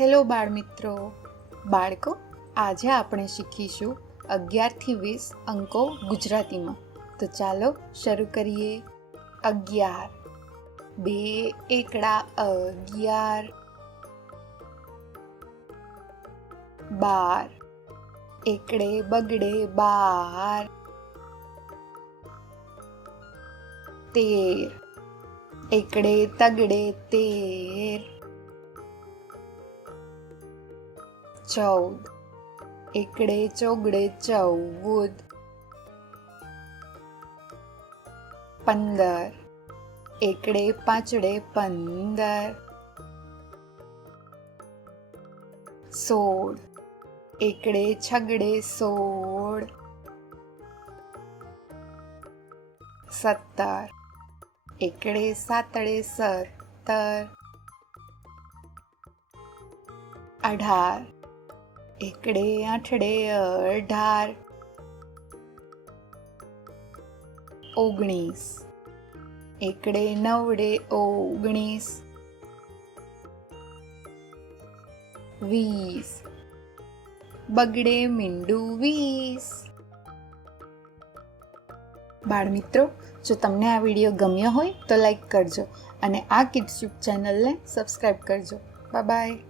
Hello બાળ મિત્રો બાળકો, આજે આપણે શીખીશું અગિયારથી વીસ અંકો ગુજરાતીમાં. તો ચાલો શરૂ કરીએ. અગિયાર. બે એકડા અગિયાર. બાર. એકડે બગડે બાર. તેર. એકડે તગડે તેર. चौद इकडे चौगडे चौद पंदर इकडे पाचडे पंदर सोड. इकडे छगडे सोड. सत्तर. इकडे सातडे सत्तर. अढार. એકડે, આઠડે, અઢાર. ઓગણીસ. એકડે, નવડે, ઓગણીસ. વીસ. બગડે, મીંડું, વીસ. બાળ મિત્રો જો તમને આ વીડિયો ગમ્યો હોય તો લાઈક કરજો અને આ કિડ્સ યુબ ચેનલને સબસ્ક્રાઈબ કરજો. બાય.